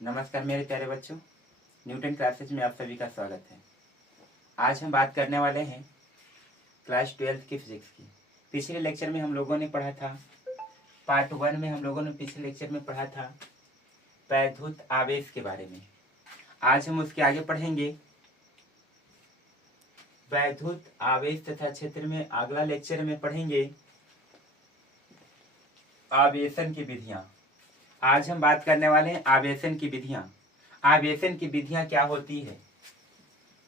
नमस्कार मेरे प्यारे बच्चों, न्यूटन क्लासेज में आप सभी का स्वागत है। आज हम बात करने वाले हैं क्लास 12th की फिजिक्स की। पिछले लेक्चर में हम लोगों ने पढ़ा था, पार्ट 1 में हम लोगों ने पिछले लेक्चर में पढ़ा था वैद्युत आवेश के बारे में। आज हम उसके आगे पढ़ेंगे वैद्युत आवेश तथा क्षेत्र में। अगला लेक्चर में पढ़ेंगे आवेशन की विधियां। आज हम बात करने वाले हैं आवेशन की विधियां। आवेशन की विधियां क्या होती है?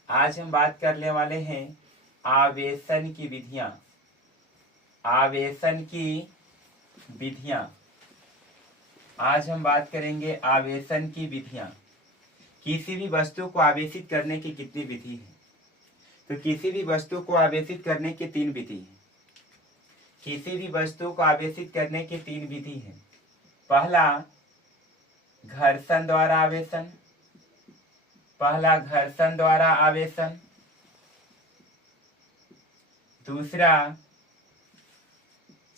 आज हम बात करने वाले हैं आवेशन की विधियां। आवेशन की विधियां। आज हम बात करेंगे आवेशन की विधियां। किसी भी वस्तु को आवेशित करने की कितनी विधि है? तो किसी भी वस्तु को आवेशित करने की 3 विधि है। किसी भी वस्तु को आवेशित करने की 3 विधि है। पहला घर्षण द्वारा आवेशन। दूसरा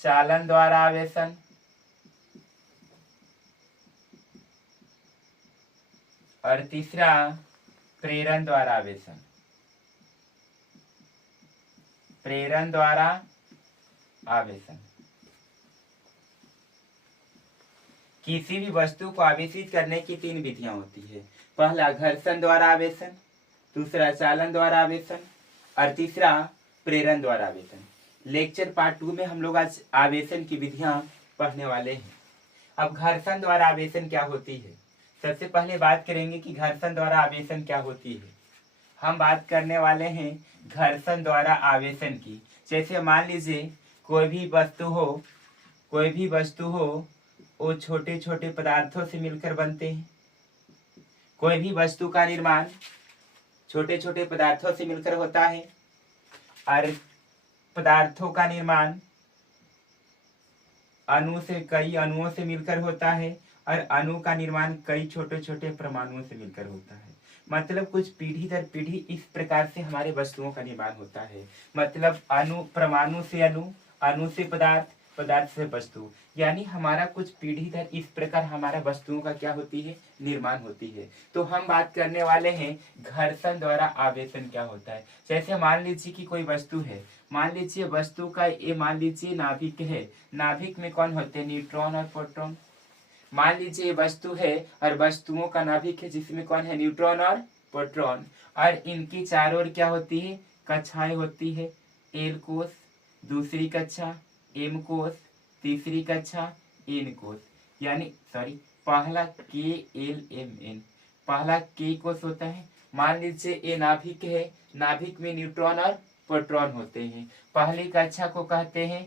चालन द्वारा आवेशन। और तीसरा प्रेरण द्वारा आवेशन। प्रेरण द्वारा आवेशन। किसी भी वस्तु को आवेशित करने की 3 विधियां होती है। पहला घर्षण द्वारा आवेशन, दूसरा चालन द्वारा आवेशन और तीसरा प्रेरण द्वारा आवेशन। लेक्चर पार्ट 2 में हम लोग आज आवेशन की विधियां पढ़ने वाले हैं। अब घर्षण द्वारा आवेशन क्या होती है? सबसे पहले बात करेंगे कि घर्षण द्वारा आवेशन क्या होती है। हम बात करने वाले हैं घर्षण द्वारा आवेशन की। जैसे मान लीजिए कोई भी वस्तु हो वो छोटे छोटे पदार्थों से मिलकर बनते हैं। कोई भी वस्तु का निर्माण छोटे छोटे पदार्थों से मिलकर होता है और पदार्थों का निर्माण कई अणुओं से मिलकर होता है और अणु का निर्माण कई छोटे छोटे परमाणुओं से मिलकर होता है। मतलब कुछ पीढ़ी दर पीढ़ी इस प्रकार से हमारे वस्तुओं का निर्माण होता है। मतलब परमाणु से अणु से पदार्थ, पदार्थ से वस्तु, यानी हमारा कुछ पीढ़ी दर इस प्रकार हमारा वस्तुओं का क्या होती है? निर्माण होती है। तो हम बात करने वाले हैं घर्षण द्वारा आवेशन क्या होता है। जैसे मान लीजिए कि कोई वस्तु है, मान लीजिए वस्तु का ये मान लीजिए नाभिक है। नाभिक में कौन होते हैं? न्यूट्रॉन और प्रोटॉन। मान लीजिए वस्तु है और वस्तुओं का नाभिक है जिसमें कौन है? न्यूट्रॉन और प्रोटॉन। और इनकी चारों ओर क्या होती है? कक्षाएं होती है। एल कोष, दूसरी कक्षा एम कोष, तीसरी कक्षा एन कोष। यानी पहला के एल एम एन, पहला के कोष होता है। मान लीजिए ये नाभिक है, नाभिक में न्यूट्रॉन और प्रोटॉन होते हैं। पहली कक्षा को कहते हैं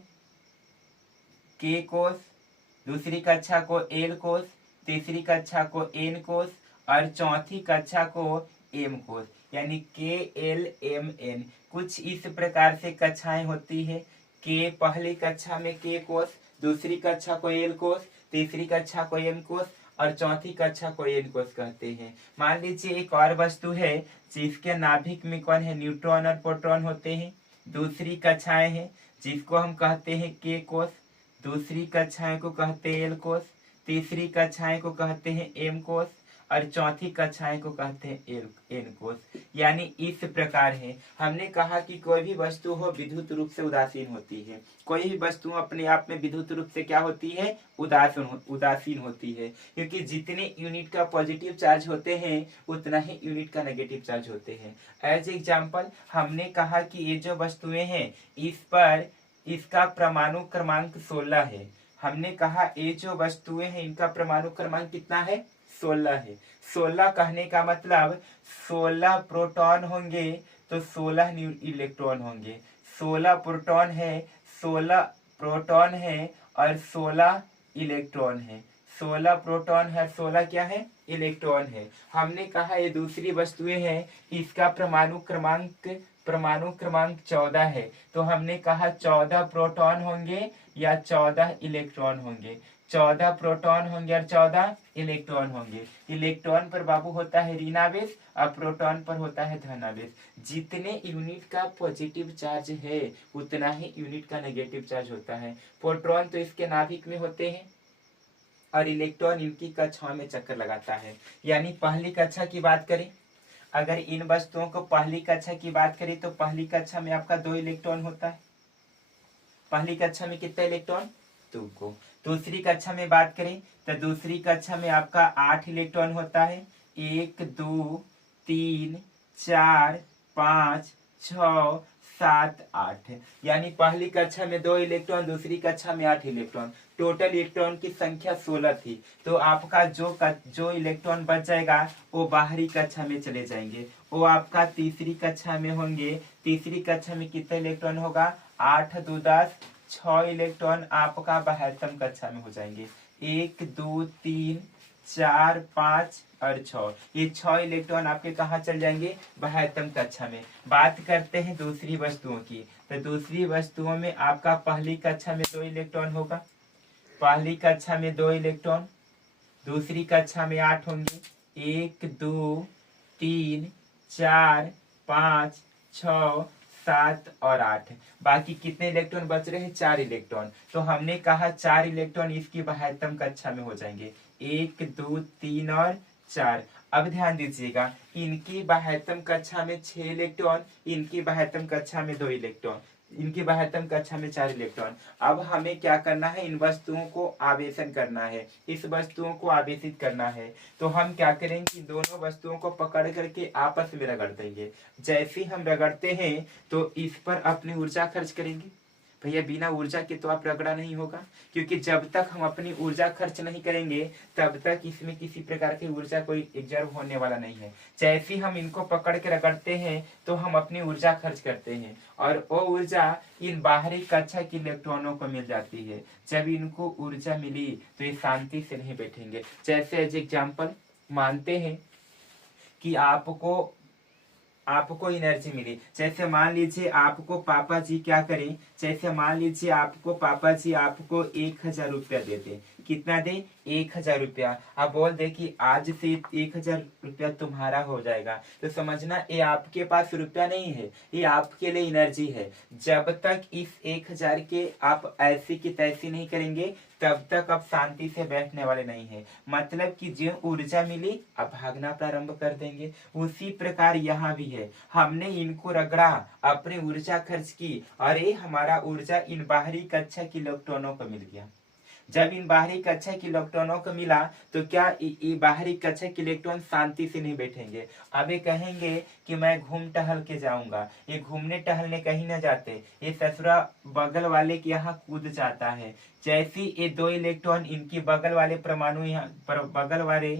के कोष, दूसरी कक्षा को एल कोष, तीसरी कक्षा को एन कोष और चौथी कक्षा को एम कोष, यानी के एल एम एन। कुछ इस प्रकार से कक्षाएं होती है। के पहली कक्षा में के कोष, दूसरी कक्षा को एल कोष, तीसरी कक्षा को एम कोष और चौथी कक्षा को एन कोष कहते हैं। मान लीजिए एक और वस्तु है जिसके नाभिक में कौन है? न्यूट्रॉन और प्रोटॉन होते हैं। दूसरी कक्षाएं हैं जिसको हम कहते हैं के कोष, दूसरी कक्षाएं को कहते हैं एल कोष, तीसरी कक्षाएं को कहते हैं एम कोष और चौथी कक्षाएं को कहते हैं एन कोष। यानी इस प्रकार है। हमने कहा कि कोई भी वस्तु हो विद्युत रूप से उदासीन होती है। कोई भी वस्तु अपने आप में विद्युत रूप से क्या होती है? उदासीन होती है। क्योंकि जितने यूनिट का पॉजिटिव चार्ज होते हैं उतना ही यूनिट का नेगेटिव चार्ज होते हैं। एज एग्जाम्पल हमने कहा कि ये जो वस्तुएं हैं इस पर इसका परमाणु क्रमांक 16 है। हमने कहा ये जो वस्तुएं हैं इनका परमाणु क्रमांक कितना है? 16 है। 16 कहने का मतलब 16 प्रोटॉन होंगे तो 16 इलेक्ट्रॉन होंगे। 16 प्रोटॉन है, 16 प्रोटॉन है और 16 इलेक्ट्रॉन है। 16 प्रोटॉन है, 16 क्या है? इलेक्ट्रॉन है। हमने कहा ये दूसरी वस्तुएं हैं, इसका परमाणु क्रमांक 14 है। तो हमने कहा 14 प्रोटॉन होंगे या 14 इलेक्ट्रॉन होंगे। 14 प्रोटॉन होंगे और 14 इलेक्ट्रॉन होंगे। इलेक्ट्रॉन पर बाबू होता है ऋणावेश और प्रोटॉन पर होता है धनावेश। जितने यूनिट का पॉजिटिव चार्ज है उतना ही यूनिट का नेगेटिव चार्ज होता है। प्रोटॉन तो इसके नाभिक में होते हैं और इलेक्ट्रॉन इनकी कक्षाओं में चक्कर लगाता है। यानी पहली कक्षा की बात करें, अगर इन वस्तुओं को पहली कक्षा की बात करें तो पहली कक्षा में आपका 2 इलेक्ट्रॉन होता है। पहली कक्षा में कितना इलेक्ट्रॉन? 2 को। दूसरी कक्षा में बात करें तो दूसरी कक्षा में आपका 8 इलेक्ट्रॉन होता है। 1 2 3 4 5 6 7 8। यानी पहली कक्षा में 2 इलेक्ट्रॉन, दूसरी कक्षा में 8 इलेक्ट्रॉन। टोटल इलेक्ट्रॉन की संख्या 16 थी। तो आपका जो इलेक्ट्रॉन बच जाएगा वो बाहरी कक्षा में चले जाएंगे, वो आपका तीसरी कक्षा में होंगे। तीसरी कक्षा में कितना इलेक्ट्रॉन होगा? 8 2 10, 6 इलेक्ट्रॉन आपका बाह्यतम कक्षा में हो जाएंगे। 1 2 3 4 5 और 6, ये 6 इलेक्ट्रॉन आपके कहाँ चल जाएंगे? बाह्यतम कक्षा में। बात करते हैं दूसरी वस्तुओं की, तो दूसरी वस्तुओं में आपका पहली कक्षा में 2 इलेक्ट्रॉन होगा। पहली कक्षा में 2 इलेक्ट्रॉन, दूसरी कक्षा में 8 होंगे। 1 2 3 4 5 6 7 और 8। बाकी कितने इलेक्ट्रॉन बच रहे हैं? 4 इलेक्ट्रॉन। तो हमने कहा 4 इलेक्ट्रॉन इसकी बाह्यतम कक्षा में हो जाएंगे। 1 2 3 और 4। अब ध्यान दीजिएगा, इनकी बाह्यतम कक्षा में 6 इलेक्ट्रॉन, इनकी बाह्यतम कक्षा में 2 इलेक्ट्रॉन, इनकी बाह्यतम कक्षा में 4 इलेक्ट्रॉन। अब हमें क्या करना है? इन वस्तुओं को आवेशन करना है, इस वस्तुओं को आवेशित करना है। तो हम क्या करेंगे कि दोनों वस्तुओं को पकड़ करके आपस में रगड़ देंगे। जैसे ही हम रगड़ते हैं तो इस पर अपनी ऊर्जा खर्च करेंगे। भैया बिना ऊर्जा के तो आप रगड़ा नहीं होगा, क्योंकि जब तक हम अपनी ऊर्जा खर्च नहीं करेंगे तब तक इसमें किसी प्रकार की ऊर्जा कोई एग्जर्व होने वाला नहीं है। जैसे ही हम इनको पकड़ के रगड़ते हैं तो हम अपनी ऊर्जा खर्च करते हैं, और वो ऊर्जा इन बाहरी कक्षा के इलेक्ट्रॉनों को मिल जाती है। जब इनको ऊर्जा मिली तो ये शांति से नहीं बैठेंगे। जैसे एज एग्जाम्पल मानते हैं कि आपको एनर्जी मिली। जैसे मान लीजिए आपको पापा जी क्या करें, जैसे मान लीजिए आपको पापा जी आपको 1000 रुपया देते। कितना दे? 1000 रुपया। अब बोल दे कि आज से 1000 रुपया तुम्हारा हो जाएगा। तो समझना ये आपके पास रुपया नहीं है, ये आपके लिए एनर्जी है। जब तक इस 1000 के आप ऐसी की तैसी नहीं करेंगे तब तक आप शांति से बैठने वाले नहीं है। मतलब कि जो ऊर्जा मिली अब भागना प्रारंभ कर देंगे। उसी प्रकार यहाँ भी है, हमने इनको रगड़ा, अपनी ऊर्जा खर्च की, और ये हमारा ऊर्जा इन बाहरी कक्षा के इलेक्ट्रॉनों को मिल गया। जब इन बाहरी कक्षा के इलेक्ट्रॉनों को मिला तो क्या ये बाहरी कक्षा के इलेक्ट्रॉन शांति से नहीं बैठेंगे। अब ये कहेंगे कि मैं घूम टहल के जाऊंगा। ये घूमने टहलने कहीं न जाते, ये ससुरा बगल वाले के यहाँ कूद जाता है। जैसे ये 2 इलेक्ट्रॉन इनकी बगल वाले परमाणु यहाँ बगल वाले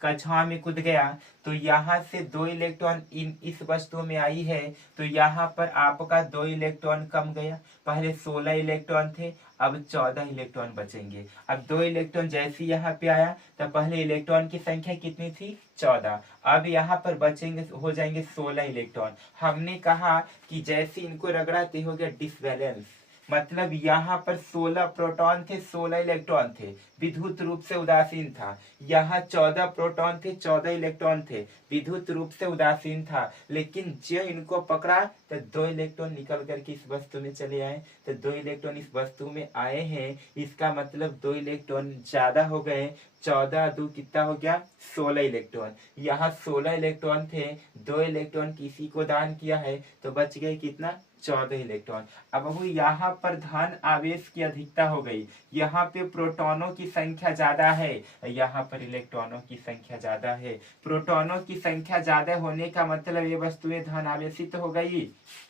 कक्षा में कूद गया तो यहाँ से 2 इलेक्ट्रॉन इस वस्तु में आई है, तो यहाँ पर आपका 2 इलेक्ट्रॉन कम गया। पहले 16 इलेक्ट्रॉन थे, अब 14 इलेक्ट्रॉन बचेंगे। अब 2 इलेक्ट्रॉन जैसे यहाँ पे आया तो पहले इलेक्ट्रॉन की संख्या कितनी थी? 14। अब यहाँ पर बचेंगे, हो जाएंगे 16 इलेक्ट्रॉन। हमने कहा कि जैसे इनको रगड़ाते हो गया डिसबैलेंस, मतलब यहाँ पर 16 प्रोटॉन थे, 16 इलेक्ट्रॉन थे, विद्युत रूप से उदासीन था। यहाँ 14 प्रोटॉन थे, 14 इलेक्ट्रॉन थे, विद्युत रूप से उदासीन था। लेकिन जो इनको पकड़ा तो 2 इलेक्ट्रॉन निकल करके इस वस्तु में चले आए। तो 2 इलेक्ट्रॉन इस वस्तु में आए हैं, इसका मतलब 2 इलेक्ट्रॉन ज्यादा हो गए। 14 2 कितना हो गया? 16 इलेक्ट्रॉन। यहाँ 16 इलेक्ट्रॉन थे, 2 इलेक्ट्रॉन किसी को दान किया है तो बच गए कितना? 14 इलेक्ट्रॉन। अब वो यहाँ पर धन आवेश की अधिकता हो गई, यहाँ पे प्रोटॉनों की संख्या ज्यादा है, यहाँ पर इलेक्ट्रॉनों की संख्या ज्यादा है। प्रोटॉनों की संख्या ज्यादा होने का मतलब ये वस्तुएं धन आवेशित हो गई,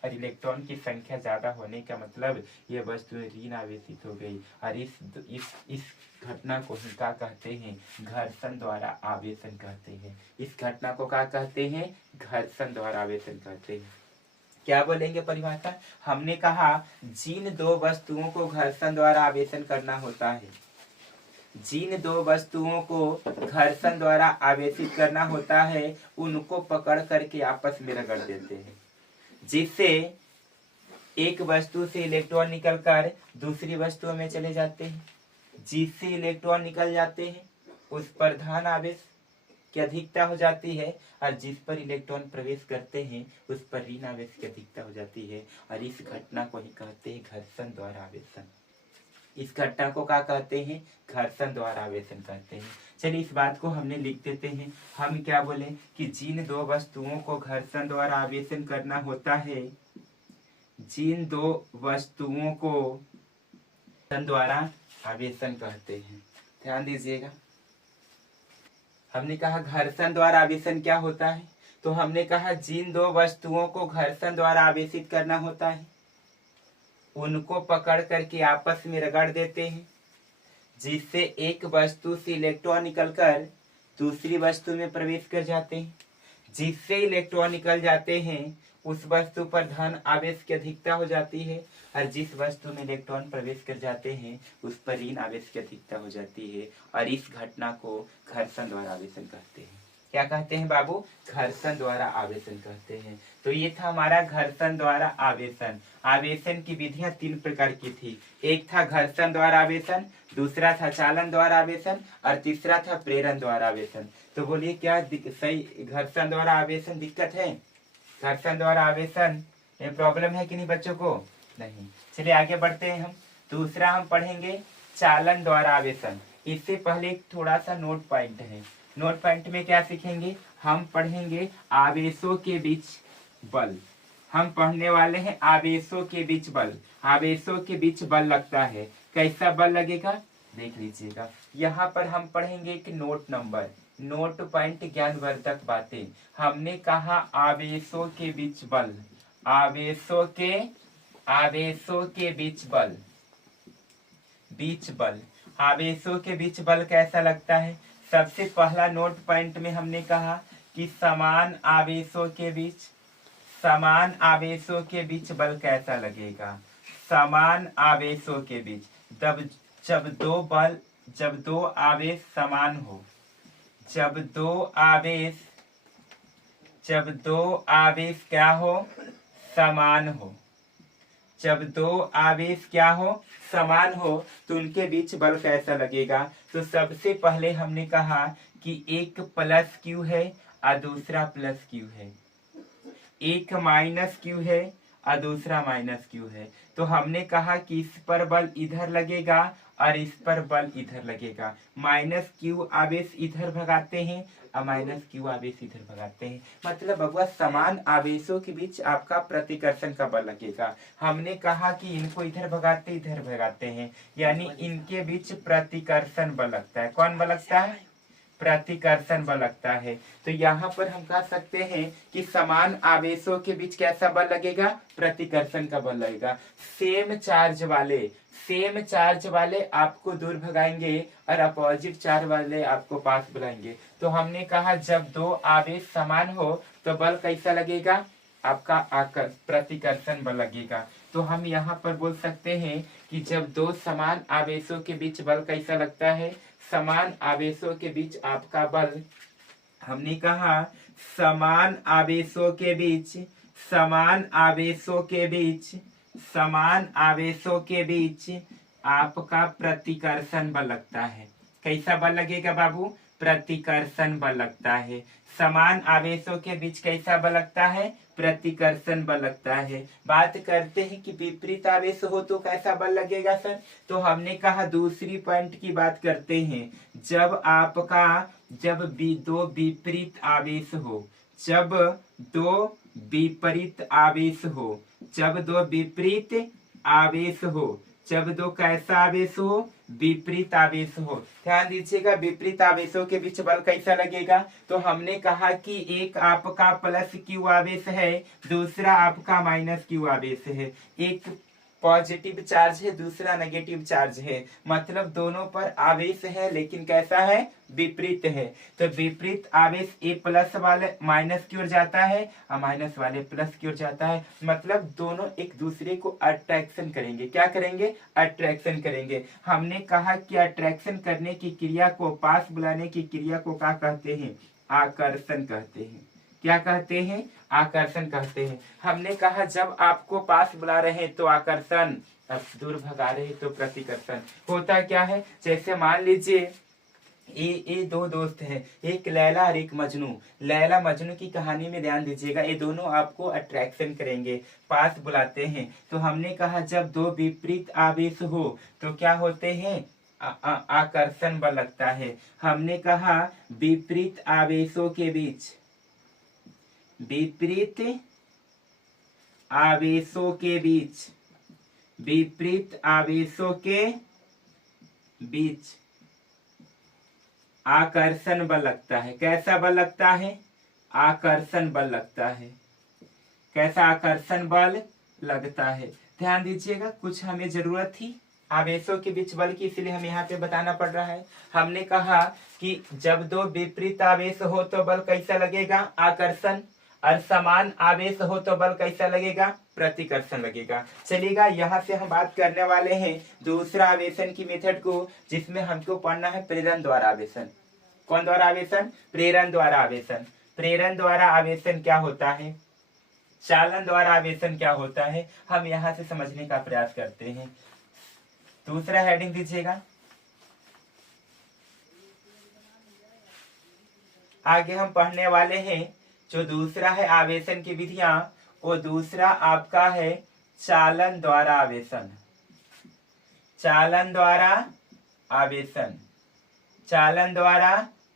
और इलेक्ट्रॉन की संख्या ज्यादा होने का मतलब ये वस्तुएं ऋण आवेशित हो गई। और इस घटना को ही क्या कहते हैं? घर्षण द्वारा आवेशन कहते हैं। इस घटना को क्या कहते हैं? घर्षण द्वारा आवेशन कहते हैं। क्या बोलेंगे परिभाषा? हमने कहा जिन 2 वस्तुओं को घर्षण द्वारा आवेशन करना होता है, जिन 2 वस्तुओं को घर्षण द्वारा आवेशित करना होता है उनको पकड़ करके आपस में रगड़ देते हैं, जिससे एक वस्तु से इलेक्ट्रॉन निकलकर दूसरी वस्तु में चले जाते हैं। जिससे इलेक्ट्रॉन निकल जाते हैं उस पर धन आवेश की अधिकता हो जाती है, और जिस पर इलेक्ट्रॉन प्रवेश करते हैं उस पर ऋण आवेश की अधिकता हो जाती है। और इस घटना को ही कहते हैं घर्षण द्वारा आवेशन। इस घटना को क्या कहते हैं? घर्षण द्वारा आवेशन कहते हैं। चलिए इस बात को हमने लिख देते हैं। हम क्या बोले कि जिन दो वस्तुओं को घर्षण द्वारा आवेशन करना होता है, जिन दो वस्तुओं को घर्षण द्वारा आवेशन कहते हैं। ध्यान दीजिएगा, हमने कहा घर्षण द्वारा आवेशन क्या होता है, तो हमने कहा जिन दो वस्तुओं को घर्षण द्वारा आवेशित करना होता है उनको पकड़ करके आपस में रगड़ देते हैं, जिससे एक वस्तु से इलेक्ट्रॉन निकलकर दूसरी वस्तु में प्रवेश कर जाते हैं। जिससे इलेक्ट्रॉन निकल जाते हैं उस वस्तु पर धन आवेश की अधिकता हो जाती है, और जिस वस्तु में इलेक्ट्रॉन प्रवेश कर जाते हैं उस पर ऋण आवेश की अधिकता हो जाती है, और इस घटना को घर्षण द्वारा आवेशन कहते हैं। क्या कहते हैं बाबू? घर्षण द्वारा आवेशन कहते हैं। तो ये था हमारा घर्षण द्वारा आवेशन। आवेशन की विधियां 3 प्रकार की थी। एक था घर्षण द्वारा आवेशन, दूसरा था चालन द्वारा आवेशन, और तीसरा था प्रेरण द्वारा आवेशन। तो बोलिए क्या सही घर्षण द्वारा आवेशन दिक्कत है? घर्षण द्वारा आवेशन में प्रॉब्लम है कि नहीं बच्चों को? नहीं। चलिए आगे बढ़ते हैं। हम दूसरा हम पढ़ेंगे चालन द्वारा आवेशन। इससे पहले एक थोड़ा सा नोट पॉइंट है। नोट पॉइंट में क्या सीखेंगे? हम पढ़ेंगे आवेशों के बीच बल। हम पढ़ने वाले हैं आवेशों के बीच बल। आवेशों के बीच बल लगता है। कैसा बल लगेगा देख लीजिएगा। यहाँ पर हम पढ़ेंगे एक नोट नंबर, नोट पॉइंट ज्ञानवर्धक बातें। हमने कहा आवेशों के बीच बल, आवेशों के बीच बल, बीच बल, आवेशों के बीच बल कैसा लगता है? सबसे पहला नोट पॉइंट में हमने कहा कि समान आवेशों के बीच बल कैसा लगेगा? समान आवेशों के बीच जब दो आवेश समान हो, जब दो आवेश क्या हो? समान हो। जब दो आवेश क्या हो? समान हो, तो उनके बीच बल कैसा लगेगा? तो सबसे पहले हमने कहा कि एक प्लस क्यू है और दूसरा प्लस क्यू है, एक माइनस क्यू है और दूसरा माइनस क्यू है। तो हमने कहा कि इस पर बल इधर लगेगा और इस पर बल इधर लगेगा। माइनस क्यू आवेश इधर भगाते हैं और माइनस क्यू आवेश इधर भगाते हैं। मतलब बबुआ समान आवेशों के बीच आपका प्रतिकर्षण का बल लगेगा। हमने कहा कि इनको इधर भगाते हैं, यानी इनके बीच प्रतिकर्षण बल लगता है। कौन बल लगता है? प्रतिकर्षण बल लगता है। तो यहाँ पर हम कह सकते हैं कि समान आवेशों के बीच कैसा बल लगेगा? प्रतिकर्षण का बल लगेगा। सेम चार्ज वाले आपको दूर भगाएंगे और अपोजिट चार्ज वाले आपको पास बुलाएंगे। तो हमने कहा जब दो आवेश समान हो तो बल कैसा लगेगा? आपका प्रतिकर्षण बल लगेगा। तो हम यहाँ पर बोल सकते हैं कि जब दो समान आवेशों के बीच बल कैसा लगता है? समान आवेशों के बीच आपका बल, हमने कहा समान आवेशों के बीच आपका प्रतिकर्षण बल लगता है। कैसा बल लगेगा बाबू? प्रतिकर्षण बल लगता है। समान आवेशों के बीच कैसा बल लगता है? प्रतिकर्षण बल लगता है। बात करते हैं कि विपरीत आवेश हो तो कैसा बल लगेगा सर? तो हमने कहा दूसरी पॉइंट की बात करते हैं। जब दो विपरीत आवेश हो, जब दो विपरीत कैसा आवेश हो? विपरीत आवेश हो। ध्यान दीजिएगा, विपरीत आवेशों के बीच बल कैसा लगेगा? तो हमने कहा कि एक आपका प्लस क्यू आवेश है, दूसरा आपका माइनस क्यू आवेश है। एक पॉजिटिव चार्ज है, दूसरा नेगेटिव चार्ज है। मतलब दोनों पर आवेश है लेकिन कैसा है? विपरीत है। तो विपरीत आवेश ए प्लस वाले माइनस की ओर जाता है और माइनस वाले प्लस की ओर जाता है। मतलब दोनों एक दूसरे को अट्रैक्शन करेंगे। क्या करेंगे? अट्रैक्शन करेंगे। हमने कहा कि अट्रैक्शन करने की क्रिया को, पास बुलाने की क्रिया को क्या कहते हैं? आकर्षण कहते हैं। क्या कहते हैं? आकर्षण कहते हैं। हमने कहा जब आपको पास बुला रहे हैं तो आकर्षण, अब दूर भगा रहे हैं तो प्रतिकर्षण। होता क्या है? जैसे मान लीजिए ये दो दोस्त हैं, एक लैला और एक मजनू। लैला मजनू की कहानी में ध्यान दीजिएगा, ये दोनों आपको अट्रैक्शन करेंगे, पास बुलाते हैं। तो हमने कहा जब दो विपरीत आवेश हो तो क्या होते हैं, आकर्षण बल लगता है। हमने कहा विपरीत आवेशों के बीच, विपरीत आवेशों के बीच, विपरीत आवेशों के बीच आकर्षण बल लगता है। कैसा बल लगता है, आकर्षण बल लगता है। कैसा आकर्षण बल लगता है, ध्यान दीजिएगा। कुछ हमें जरूरत थी आवेशों के बीच बल की, इसलिए हमें यहाँ पे बताना पड़ रहा है। हमने कहा कि जब दो विपरीत आवेश हो तो बल कैसा लगेगा, आकर्षण, और समान आवेश हो तो बल कैसा लगेगा, प्रतिकर्षण लगेगा। चलिएगा, यहाँ से हम बात करने वाले हैं दूसरा आवेशन की मेथड को, जिसमें हमको पढ़ना है प्रेरण द्वारा आवेशन। कौन द्वारा आवेशन, प्रेरण द्वारा आवेशन। प्रेरण द्वारा आवेशन क्या होता है, चालन द्वारा आवेशन क्या होता है, हम यहाँ से समझने का प्रयास करते हैं। दूसरा हेडिंग दीजिएगा। आगे हम पढ़ने वाले हैं जो दूसरा है आवेशन की विधियां, वो दूसरा आपका है चालन द्वारा आवेशन। चालन द्वारा आवेशन, चालन द्वारा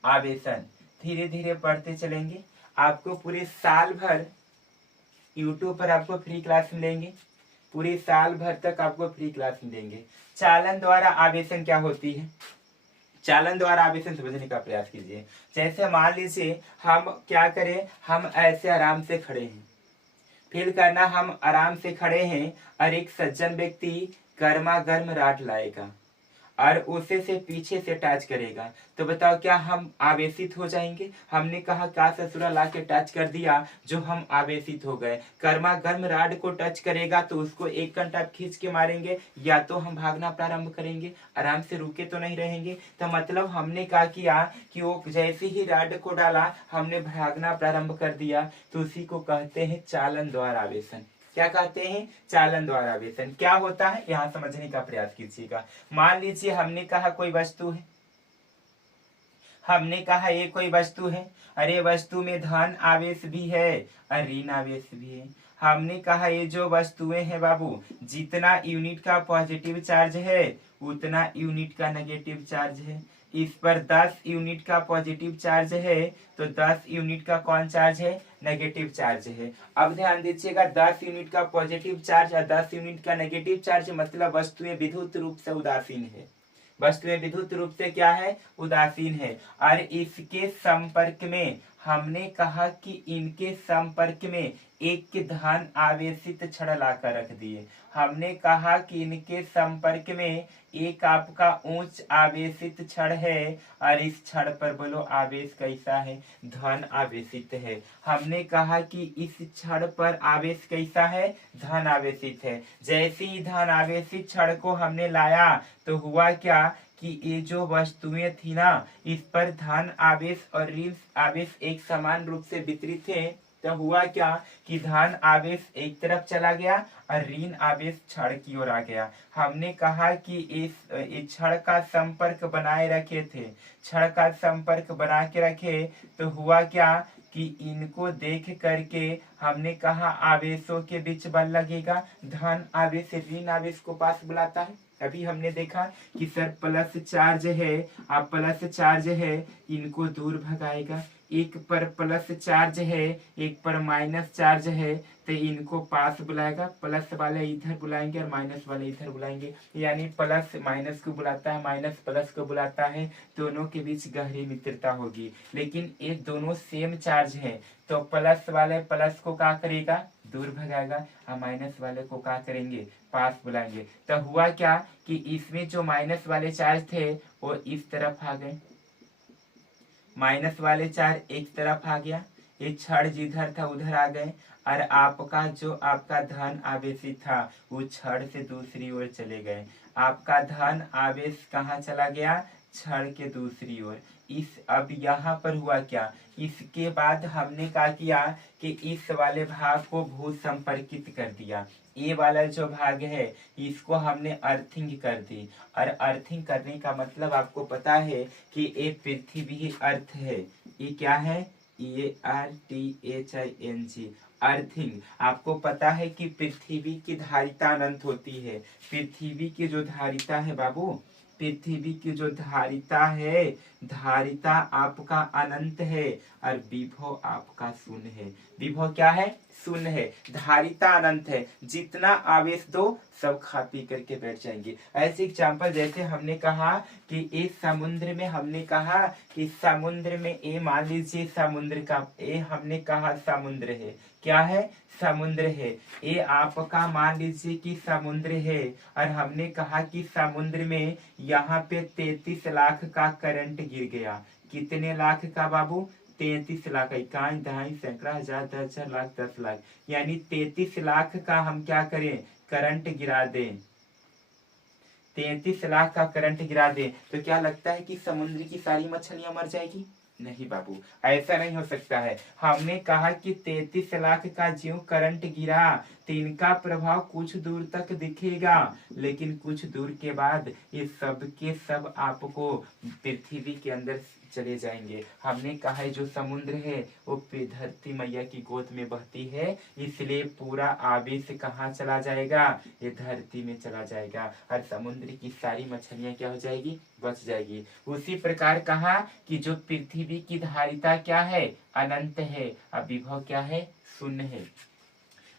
आवेशन। धीरे धीरे पढ़ते चलेंगे। आपको पूरे साल भर यूट्यूब पर आपको फ्री क्लास मिलेंगे, पूरे साल भर तक आपको फ्री क्लास मिलेंगे। चालन द्वारा आवेशन क्या होती है, चालन द्वारा आवेशन समझने का प्रयास कीजिए। जैसे मान लीजिए हम क्या करें, हम ऐसे आराम से खड़े हैं, फील करना हम आराम से खड़े हैं और एक सज्जन व्यक्ति गर्मा गर्म राड लाएगा और उसे से पीछे से टच करेगा, तो बताओ क्या हम आवेशित हो जाएंगे। हमने कहा का ससुरा ला के टच कर दिया जो हम आवेशित हो गए। गर्मा गर्म राड को टच करेगा तो उसको एक घंटा खींच के मारेंगे, या तो हम भागना प्रारंभ करेंगे, आराम से रुके तो नहीं रहेंगे। तो मतलब हमने क्या किया कि वो जैसे ही राड को डाला हमने भागना प्रारंभ कर दिया, तो उसी को कहते हैं चालन द्वारा आवेशन। क्या कहते हैं, चालन द्वारा आवेशन। क्या होता है यहाँ समझने का प्रयास कीजिएगा। मान लीजिए हमने कहा कोई वस्तु है, हमने कहा ये कोई वस्तु है, अरे वस्तु में धन आवेश भी है और ऋण आवेश भी है। हमने कहा ये जो वस्तुएं हैं बाबू, जितना यूनिट का पॉजिटिव चार्ज है उतना यूनिट का नेगेटिव चार्ज है। इस पर 10 यूनिट का पॉजिटिव चार्ज है तो 10 यूनिट का कौन चार्ज है, नेगेटिव चार्ज है। अब ध्यान दीजिएगा, 10 यूनिट का पॉजिटिव चार्ज और 10 यूनिट का नेगेटिव चार्ज, मतलब वस्तुएं विद्युत रूप से उदासीन है। वस्तुएं विद्युत रूप से क्या है, उदासीन है। और इसके संपर्क में हमने कहा कि इनके संपर्क में एक धन आवेशित छड़ लाकर रख दिए। हमने कहा कि इनके संपर्क में एक आपका उच्च आवेशित छड़ है और इस छड़ पर बोलो आवेश कैसा है, धन आवेशित है। हमने कहा कि इस छड़ पर आवेश कैसा है, धन आवेशित है। जैसे ही धन आवेशित छड़ को हमने लाया तो हुआ क्या कि ये जो वस्तुएं थी ना, इस पर धन आवेश और ऋण आवेश एक समान रूप से वितरित थे। तो हुआ क्या कि धन आवेश एक तरफ चला गया और ऋण आवेश छड़ की ओर आ गया। हमने कहा कि इस छड़ का संपर्क बनाए रखे थे, छड़ का संपर्क बना के रखे, तो हुआ क्या कि इनको देख करके हमने कहा आवेशों के बीच बल लगेगा। धन आवेश ऋण आवेश को पास बुलाता है। अभी हमने देखा कि सर प्लस चार्ज है, आप प्लस चार्ज है, इनको दूर भगाएगा। एक पर प्लस चार्ज है, एक पर माइनस चार्ज है, तो इनको पास बुलाएगा। प्लस वाले इधर बुलाएंगे और माइनस वाले इधर बुलाएंगे, यानी प्लस माइनस को बुलाता है, माइनस प्लस को बुलाता है। दोनों के बीच गहरी मित्रता होगी। लेकिन ये दोनों सेम चार्ज है, तो प्लस वाले प्लस को क्या करेगा, दूर भगाएगा, और माइनस वाले को क्या करेंगे, पास बुलाएंगे। तो हुआ क्या कि इसमें जो माइनस वाले चार्ज थे वो इस तरफ आ गए, माइनस वाले चार्ज एक तरफ आ गया, ये छड़ जिधर था उधर आ गए, और आपका जो आपका धन आवेशित था वो छड़ से दूसरी ओर चले गए। आपका धन आवेश कहाँ चला गया, छड़ के दूसरी ओर। इस अब यहाँ पर हुआ क्या, इसके बाद हमने क्या किया कि इस वाले भाग को भू संपर्कित कर दिया। ए वाला जो भाग है इसको हमने अर्थिंग कर दी। और अर्थिंग करने का मतलब आपको पता है कि ये पृथ्वी ही अर्थ है। ये क्या है? ARTHING, earthing. आपको पता है कि पृथ्वी की धारिता अनंत होती है। पृथ्वी की जो धारिता है बाबू, पृथ्वी की जो धारिता है, धारिता आपका अनंत है और विभव आपका शून्य है। विभव क्या है? शून्य है। धारिता अनंत है, जितना आवेश दो सब खा पी करके बैठ जाएंगे। ऐसे एग्जाम्पल जैसे हमने कहा कि इस समुद्र में, हमने कहा कि समुद्र में ए, मान लीजिए समुद्र का ए, हमने कहा समुद्र है। क्या है? समुद्र है। ये आपका मान लीजिए कि समुद्र है और हमने कहा कि समुद्र में यहाँ पे 33 लाख का करंट गिर गया। कितने लाख का बाबू? 33 लाख। इक्कीस, दहाई, सैकड़ा, हजार, 10,000, लाख, 10 लाख, यानी 33 लाख का हम क्या करें? करंट गिरा दें। 33 लाख का करंट गिरा दें तो क्या लगता है कि समुद्र की सारी मछलियां मर जाएगी? नहीं बाबू, ऐसा नहीं हो सकता है। हमने कहा कि 33 लाख का ज्यों करंट गिरा तो इनका प्रभाव कुछ दूर तक दिखेगा, लेकिन कुछ दूर के बाद ये सब के सब आपको पृथ्वी के अंदर चले जाएंगे। हमने कहा है जो समुद्र है वो धरती मैया की गोद में बहती है, इसलिए पूरा आवेश कहाँ चला जाएगा? ये धरती में चला जाएगा और समुद्र की सारी मछलियां क्या हो जाएगी? बच जाएगी। उसी प्रकार कहा कि जो पृथ्वी की धारिता क्या है? अनंत है और विभव क्या है? शून्य है।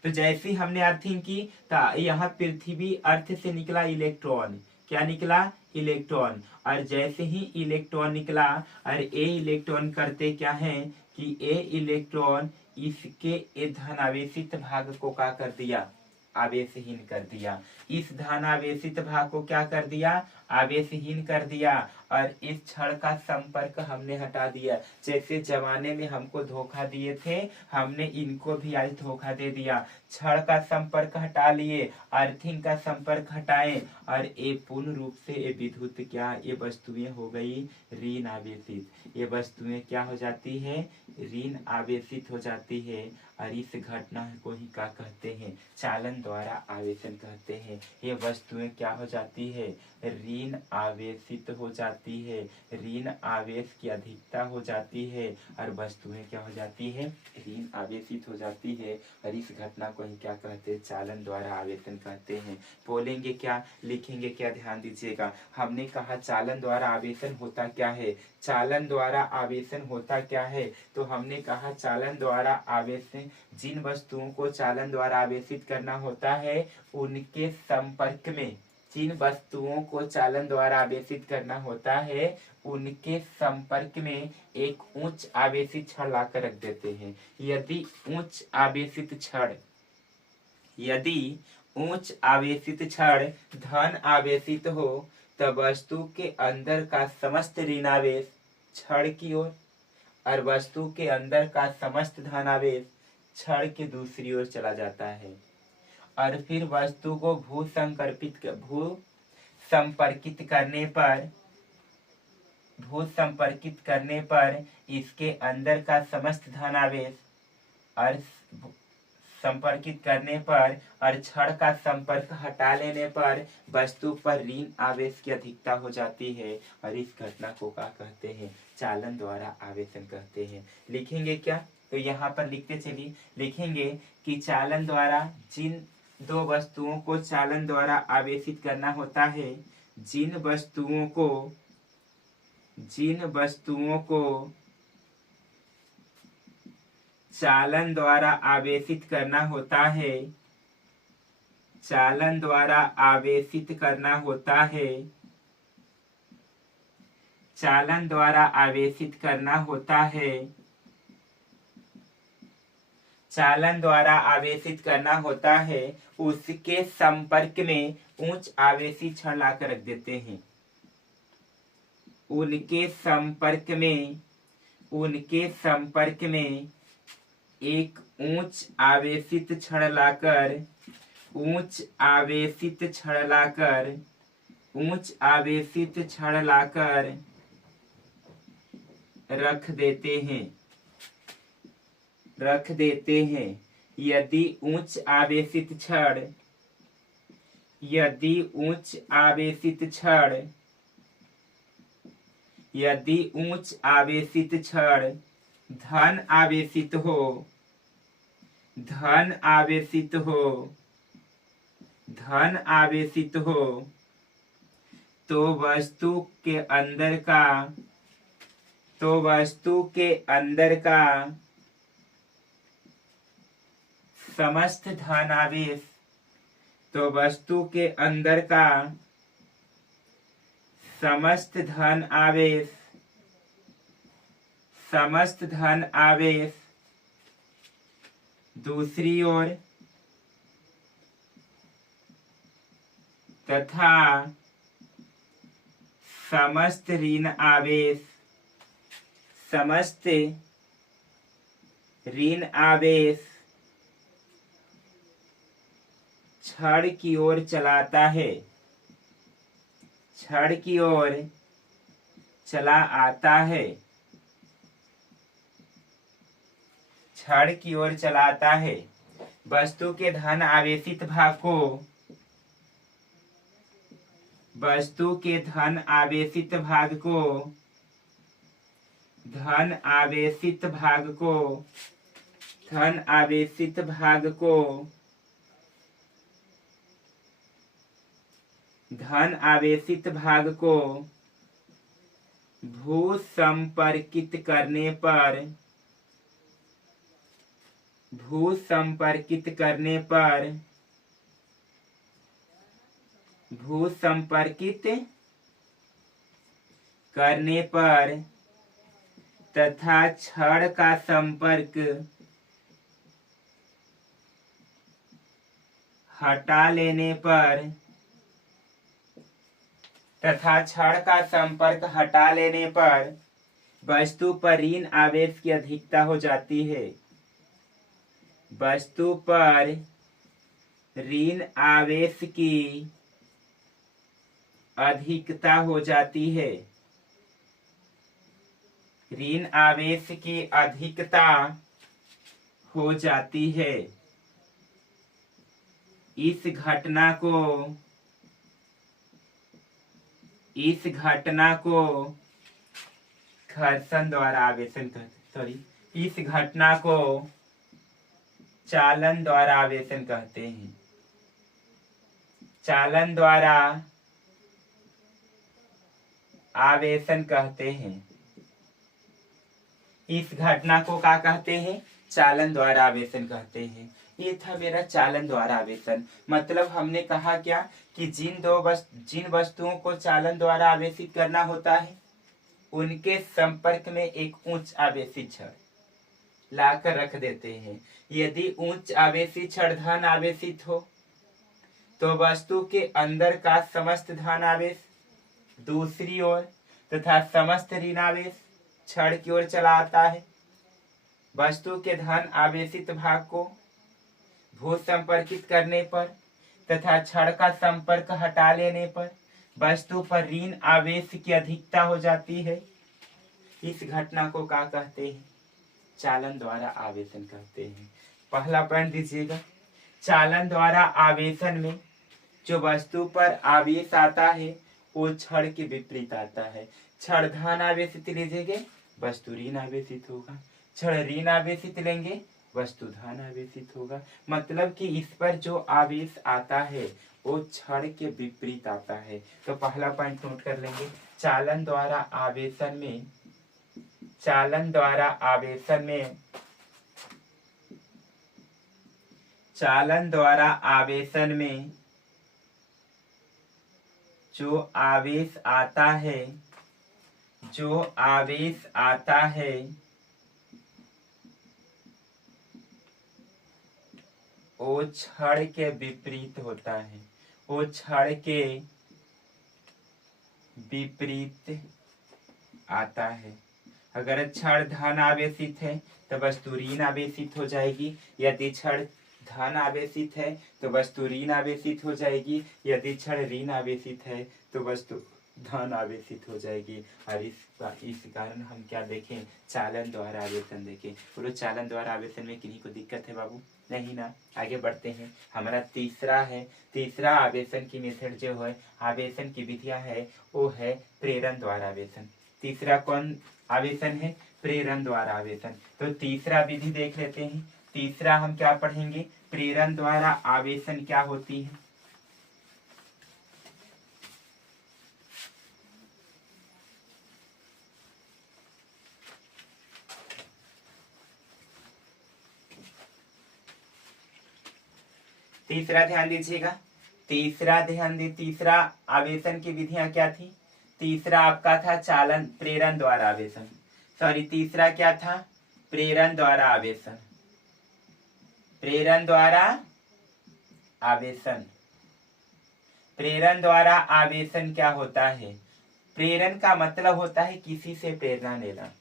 तो जैसे ही हमने अर्थिंग की तो यहाँ पृथ्वी अर्थ से निकला इलेक्ट्रॉन। क्या निकला? इलेक्ट्रॉन। और जैसे ही इलेक्ट्रॉन निकला और ए इलेक्ट्रॉन करते क्या है कि ए इलेक्ट्रॉन इसके ए धनावेशित भाग को क्या कर दिया? आवेशहीन कर दिया। इस धनावेशित भाग को क्या कर दिया? आवेशहीन कर दिया। और इस क्षण का संपर्क हमने हटा दिया। जैसे जमाने में हमको धोखा दिए थे, हमने इनको भी आज धोखा दे दिया। क्षण का संपर्क हटा लिए, अर्थिंग का संपर्क हटाए और ये पूर्ण रूप से ये विद्युत क्या, ये वस्तुएं हो गई ऋण आवेशित। ये वस्तुएं क्या हो जाती है? ऋण आवेशित हो जाती है। और इस घटना को ही क्या कहते हैं? चालन द्वारा आवेशन कहते हैं। ये वस्तुएं क्या हो जाती है? ऋण आवेशित हो जाती है। ऋण आवेश की अधिकता हो जाती है और वस्तुएं क्या हो जाती है? ऋण आवेशित हो जाती है। और इस घटना को ही क्या कहते हैं? चालन द्वारा आवेशन कहते हैं। बोलेंगे क्या, लिखेंगे क्या? ध्यान दीजिएगा। हमने कहा चालन द्वारा आवेशन होता क्या है? चालन द्वारा आवेशन होता क्या है? तो हमने कहा चालन द्वारा आवेशन, जिन वस्तुओं को चालन द्वारा आवेशित करना होता है उनके संपर्क में, जिन वस्तुओं को चालन द्वारा आवेशित करना होता है उनके संपर्क में एक उच्च आवेशित क्षण लाकर रख देते हैं। यदि उच्च आवेशित क्षण धन आवेशित हो तब वस्तु के अंदर का समस्त ऋणावेश क्षण की ओर और वस्तु के अंदर का समस्त धनावेश क्षण के दूसरी ओर चला जाता है। और फिर वस्तु को भू संपर्कित करने पर इसके अंदर का समस्त धनावेश और संपर्कित करने पर और क्षण का संपर्क हटा लेने पर वस्तु पर ऋण आवेश की अधिकता हो जाती है। और इस घटना को क्या कहते हैं? चालन द्वारा आवेशन कहते हैं। लिखेंगे क्या? तो यहाँ पर लिखते चलिए। लिखेंगे कि चालन द्वारा, जिन दो वस्तुओं को चालन द्वारा आवेशित करना होता है, जिन वस्तुओं को चालन द्वारा आवेशित करना होता है, चालन द्वारा आवेशित करना होता है, चालन द्वारा आवेशित करना होता है, चालन द्वारा आवेशित करना होता है, उसके संपर्क में उच्च आवेशी क्षण लाकर रख देते हैं। उनके संपर्क में एक उच्च आवेशित क्षण लाकर रख देते हैं। यदि उच्च आवेशित क्षण यदि उच्च आवेशित क्षण धन आवेशित हो तो वस्तु के अंदर का समस्त धन आवेश दूसरी ओर तथा समस्त ऋण आवेश क्षण की ओर चला आता है वस्तु के धन आवेशित भाग को भू संपर्कित करने पर तथा छड़ का संपर्क हटा लेने पर वस्तु पर ऋण आवेश की अधिकता हो जाती है। वस्तु पर ऋण आवेश की अधिकता हो जाती है। ऋण आवेश की अधिकता हो जाती है। इस घटना को घर्षण द्वारा आवेशन कहते इस घटना को चालन द्वारा आवेशन कहते हैं। चालन द्वारा आवेशन कहते हैं। इस घटना को क्या कहते हैं? चालन द्वारा आवेशन कहते हैं। ये था मेरा चालन द्वारा आवेशन। मतलब हमने कहा क्या कि जिन वस्तुओं को चालन द्वारा आवेशित करना होता है उनके संपर्क में एक उच्च आवेशित क्षण लाकर रख देते हैं। यदि उच्च आवेशित क्षण धन आवेशित हो तो वस्तु के अंदर का समस्त धन आवेश दूसरी ओर तथा समस्त ऋण आवेश क्षण की ओर चला आता है। वस्तु के धन आवेशित भाग को भू संपर्कित करने पर तथा क्षण का संपर्क हटा लेने पर वस्तु पर ऋण आवेश की अधिकता हो जाती है। इस घटना को क्या कहते हैं? चालन द्वारा आवेशन कहते हैं। पहला पॉइंट दीजिएगा। चालन द्वारा आवेशन में जो वस्तु पर आवेश आता है वो क्षण के विपरीत आता है। क्षण धन आवेशित लीजिएगा वस्तु ऋण आवेशित होगा। क्षण ऋण आवेशित लेंगे वस्तु धन आवेशित होगा। मतलब कि इस पर जो आवेश आता है वो क्षण के विपरीत आता है। तो पहला पॉइंट नोट कर लेंगे। चालन द्वारा आवेशन में जो आवेश आता है वो क्षण के विपरीत होता है। वो क्षण के विपरीत आता है। अगर क्षण धन आवेशित है तो वस्तु ऋण आवेशित हो जाएगी। यदि क्षण धन आवेशित है तो वस्तु ऋण आवेशित हो जाएगी। यदि क्षण ऋण आवेशित है तो वस्तु धन आवेशित हो जाएगी। और इस कारण हम क्या देखें, चालन द्वारा आवेशन देखें। बोलो चालन द्वारा आवेशन में किन्हीं को दिक्कत है बाबू? नहीं ना। आगे बढ़ते हैं। हमारा तीसरा है, तीसरा आवेशन की मेथड जो है, आवेशन की विधियां है, वो है प्रेरण द्वारा आवेशन। तीसरा कौन आवेशन है? प्रेरण द्वारा आवेशन। तो तीसरा विधि देख लेते हैं। तीसरा हम क्या पढ़ेंगे? प्रेरण द्वारा आवेशन क्या होती है। तीसरा ध्यान दीजिएगा, तीसरा ध्यान दी। तीसरा आवेशन की विधियां क्या थी? तीसरा आपका था चालन प्रेरण द्वारा आवेशन। सॉरी, तीसरा क्या था? प्रेरण द्वारा आवेशन। प्रेरण द्वारा आवेशन। प्रेरण द्वारा आवेशन क्या होता है? प्रेरण का मतलब होता है किसी से प्रेरणा लेना।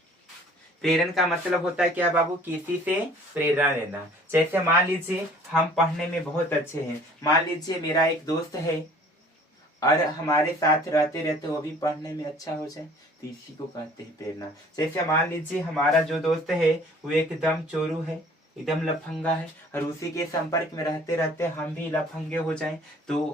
प्रेरण का मतलब होता है क्या बाबू? किसी से प्रेरणा लेना। जैसे मान लीजिए हम पढ़ने में बहुत अच्छे हैं, मान लीजिए मेरा एक दोस्त है और हमारे साथ रहते रहते वो भी पढ़ने में अच्छा हो जाए, तो इसी को कहते हैं प्रेरणा। जैसे मान लीजिए हमारा जो दोस्त है वो एकदम चोरू है, एकदम लफंगा है, और उसी के संपर्क में रहते रहते हम भी लफंगे हो जाएं, तो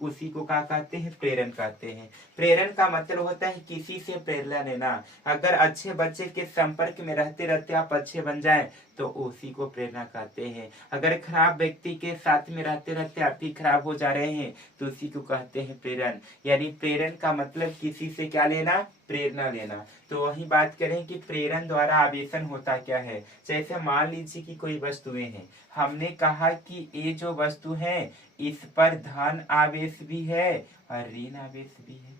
उसी को क्या कहते हैं? प्रेरण कहते हैं। प्रेरण का मतलब होता है किसी से प्रेरणा लेना। अगर अच्छे बच्चे के संपर्क में रहते रहते आप अच्छे बन जाएं, तो उसी को प्रेरणा कहते हैं। अगर खराब व्यक्ति के साथ में रहते रहते आप भी खराब हो जा रहे हैं, तो उसी को कहते हैं प्रेरण। यानी प्रेरण का मतलब किसी से क्या लेना? प्रेरणा लेना। तो वही बात करें कि प्रेरण द्वारा आवेशन होता क्या है। जैसे मान लीजिए कि कोई वस्तुएं हैं, हमने कहा कि ये जो वस्तु है इस पर धन आवेश भी है और ऋण आवेश भी है।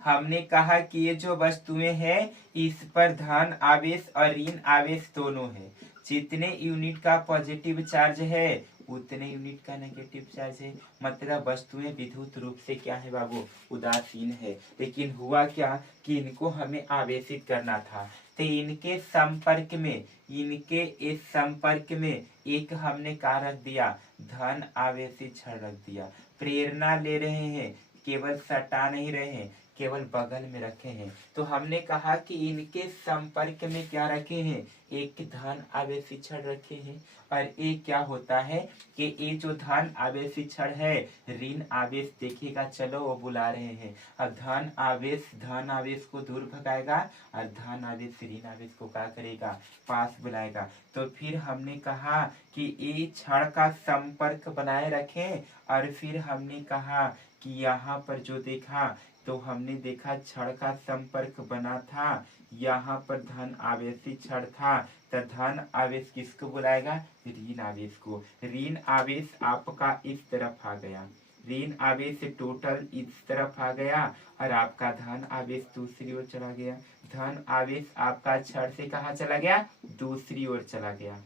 हमने कहा कि ये जो वस्तुएं हैं इस पर धन आवेश और ऋण आवेश दोनों है। जितने यूनिट का पॉजिटिव चार्ज है उतने यूनिट का नेगेटिव चार्ज है। मतलब वस्तुएं विद्युत रूप से क्या है बाबू? उदासीन है। लेकिन हुआ क्या कि इनको हमें आवेशित करना था, तो इनके संपर्क में, इनके इस संपर्क में एक हमने क्या रख दिया? धन आवेशित छड़ रख दिया। प्रेरणा ले रहे हैं, केवल सटा नहीं रहे हैं, केवल बगल में रखे हैं। तो हमने कहा कि इनके संपर्क में क्या रखे हैं? एक धन आवेशित छड़ रखे हैं। और ये क्या होता है कि ये जो धन आवेशित छड़ है ऋण आवेश देखेगा, चलो वो बुला रहे हैं। अब धन आवेश को दूर भगाएगा और धन आवेश ऋण आवेश को क्या करेगा? पास बुलाएगा। तो फिर हमने कहा कि ये छड़ का संपर्क बनाए रखें। और फिर हमने कहा कि यहाँ पर जो देखा, तो हमने देखा छड़ का संपर्क बना था, यहाँ पर धन आवेशित छड़ था, तो धन आवेश किसको बुलाएगा? ऋण आवेश को। ऋण आवेश आपका इस तरफ आ गया, ऋण आवेश टोटल इस तरफ आ गया, और आपका धन आवेश दूसरी ओर चला गया। धन आवेश आपका छड़ से कहाँ चला गया? दूसरी ओर चला गया।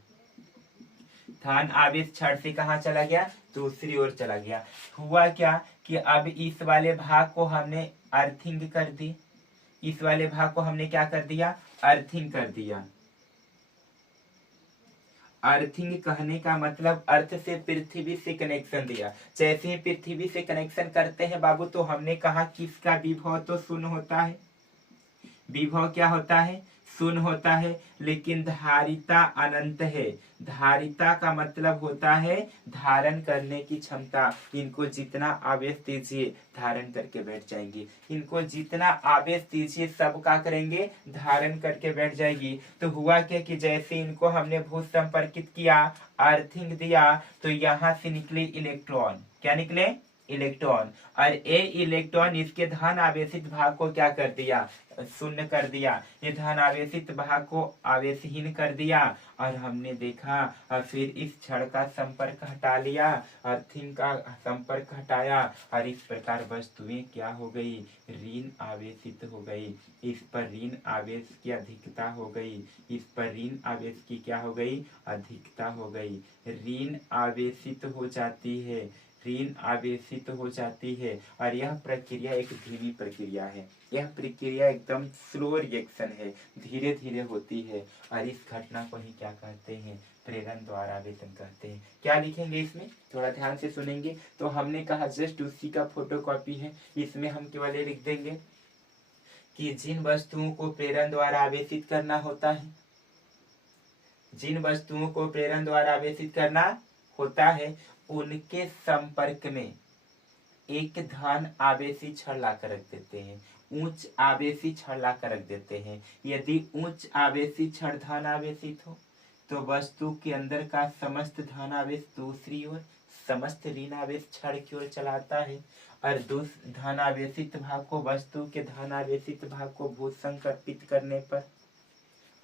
धन आवेश छड़ से कहाँ चला गया? दूसरी ओर चला गया। हुआ क्या कि अब इस वाले भाग को हमने अर्थिंग कर दी। इस वाले भाग को हमने क्या कर दिया? अर्थिंग कर दिया। अर्थिंग कहने का मतलब अर्थ से पृथ्वी से कनेक्शन दिया। जैसे ही पृथ्वी से कनेक्शन करते हैं बाबू, तो हमने कहा कि इसका विभव तो शून्य होता है। विभव क्या होता है? शून्य होता है। लेकिन धारिता अनंत है। धारिता का मतलब होता है धारण करने की क्षमता। इनको जितना आवेश दीजिए धारण करके बैठ जाएंगे। इनको जितना आवेश दीजिए सब का करेंगे? धारण करके बैठ जाएगी। तो हुआ क्या कि जैसे इनको हमने भू संपर्कित किया, अर्थिंग दिया, तो यहाँ से निकले इलेक्ट्रॉन। क्या निकले? इलेक्ट्रॉन। और ये इलेक्ट्रॉन इसके धन आवेशित भाग को क्या कर दिया? शून्य कर दिया। ये धन आवेशित भाग को आवेशहीन कर दिया। और हमने देखा, और फिर इस छड़ का संपर्क हटा लिया, अर्थिंग का संपर्क हटाया, और इस प्रकार वस्तुएं क्या हो गई? ऋण आवेशित हो गई। इस पर ऋण आवेश की अधिकता हो गई। इस पर ऋण आवेश की क्या हो गई? अधिकता हो गई। ऋण आवेशित हो जाती है। ऋण आवेशित हो जाती है और यह प्रक्रिया एक धीमी प्रक्रिया है। यह प्रक्रिया एकदम स्लो रिएक्शन है, धीरे धीरे होती है और इस घटना को ही क्या कहते हैं, प्रेरण द्वारा आवेशन कहते हैं। क्या लिखेंगे इसमें, थोड़ा ध्यान से सुनेंगे। तो हमने कहा जस्ट उसी का फोटोकॉपी है, इसमें हम केवल ये लिख देंगे कि जिन वस्तुओं को प्रेरण द्वारा आवेशित करना होता है, जिन वस्तुओं को प्रेरण द्वारा आवेशित करना होता है, उनके संपर्क में एक धन आवेशी छड़ लाकर रख देते हैं, उच्च आवेशी छड़ लाकर रख देते हैं। यदि उच्च आवेशी छड़ धन आवेशित हो तो वस्तु के अंदर का समस्त धन आवेश दूसरी ओर समस्त ऋण आवेश छड़ की ओर चलाता है और धन आवेशित भाग को वस्तु के धन आवेशित भाग को भूसंकर्पित करने पर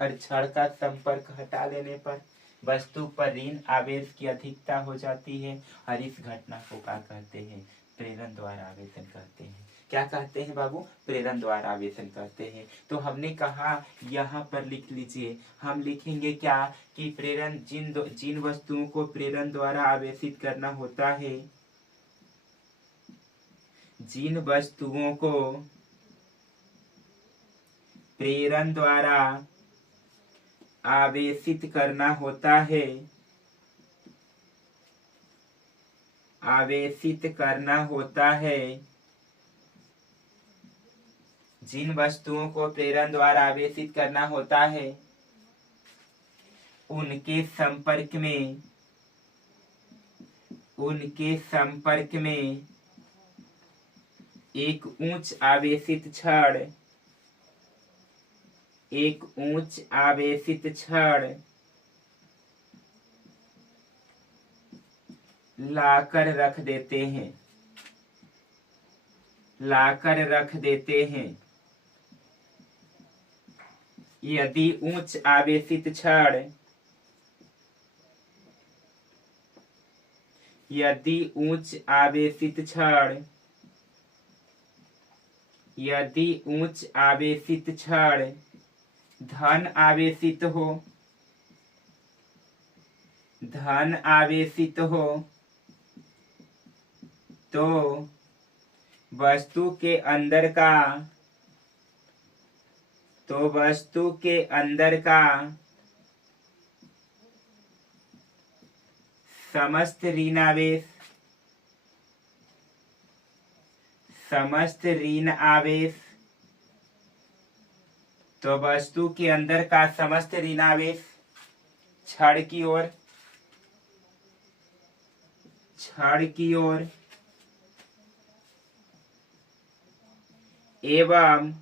और छड़ का संपर्क हटा लेने पर वस्तु पर ऋण आवेश की अधिकता हो जाती है और इस घटना को क्या कहते हैं, प्रेरण द्वारा आवेशन कहते हैं। क्या कहते हैं बाबू, प्रेरण द्वारा आवेशन कहते हैं। तो हमने कहा यहाँ पर लिख लीजिए, हम लिखेंगे क्या कि प्रेरण जिन वस्तुओं को प्रेरण द्वारा आवेशित करना होता है, जिन वस्तुओं को प्रेरण द्वारा आवेशित करना होता है, आवेशित करना होता है, जिन वस्तुओं को प्रेरण द्वारा आवेशित करना होता है, उनके संपर्क में एक उच्च आवेशित छड़ लाकर रख देते हैं। यदि उच्च आवेशित छड़ धन आवेशित हो तो वस्तु के अंदर का समस्त ऋण आवेश छड़ की ओर एवं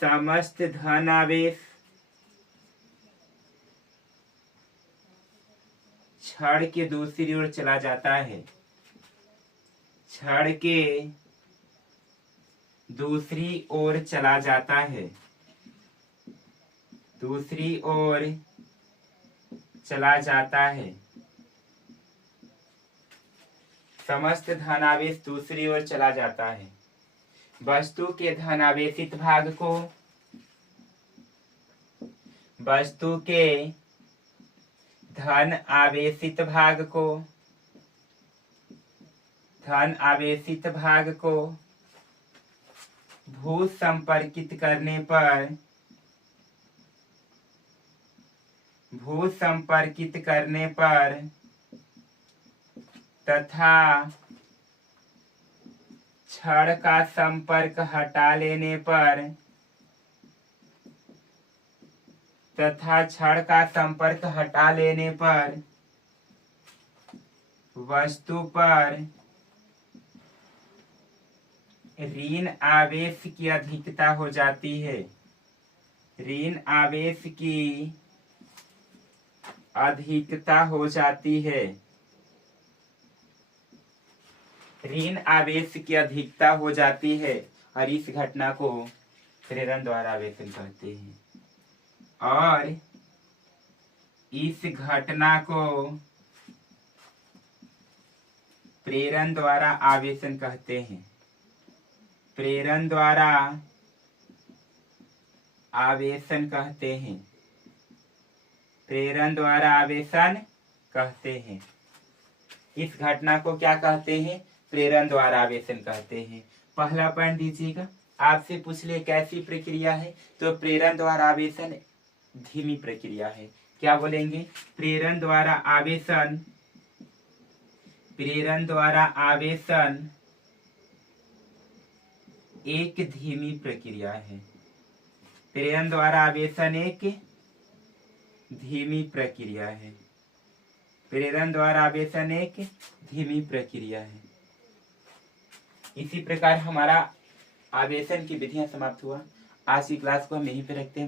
समस्त धन आवेश छड़ के दूसरी ओर चला जाता है। छड़ के दूसरी ओर चला जाता है, दूसरी ओर चला जाता है। समस्त धनावेश दूसरी ओर चला जाता है। वस्तु के धनावेशित भाग को वस्तु के धन आवेशित भाग को भू संपर्कित करने पर तथा छड़ का संपर्क हटा लेने पर वस्तु पर ऋण आवेश की अधिकता हो जाती है। ऋण आवेश की अधिकता हो जाती है। ऋण आवेश की अधिकता हो जाती है और इस घटना को प्रेरण द्वारा आवेशन कहते हैं। और इस घटना को प्रेरण द्वारा आवेशन कहते हैं। प्रेरण द्वारा आवेशन कहते हैं। प्रेरण द्वारा आवेशन कहते हैं। इस घटना को क्या कहते हैं? प्रेरण द्वारा आवेशन कहते हैं। पहला पॉइंट दीजिएगा, आपसे पूछ ले कैसी प्रक्रिया है, तो प्रेरण द्वारा आवेशन धीमी प्रक्रिया है। क्या बोलेंगे? प्रेरण द्वारा आवेशन, प्रेरण द्वारा आवेशन एक धीमी प्रक्रिया है। प्रेरण द्वारा आवेशन एक धीमी प्रक्रिया है। प्रेरण द्वारा आवेशन एक धीमी प्रक्रिया है। इसी प्रकार हमारा आवेशन की विधियां समाप्त हुआ। आज की क्लास को हम यहीं पे रखते हैं।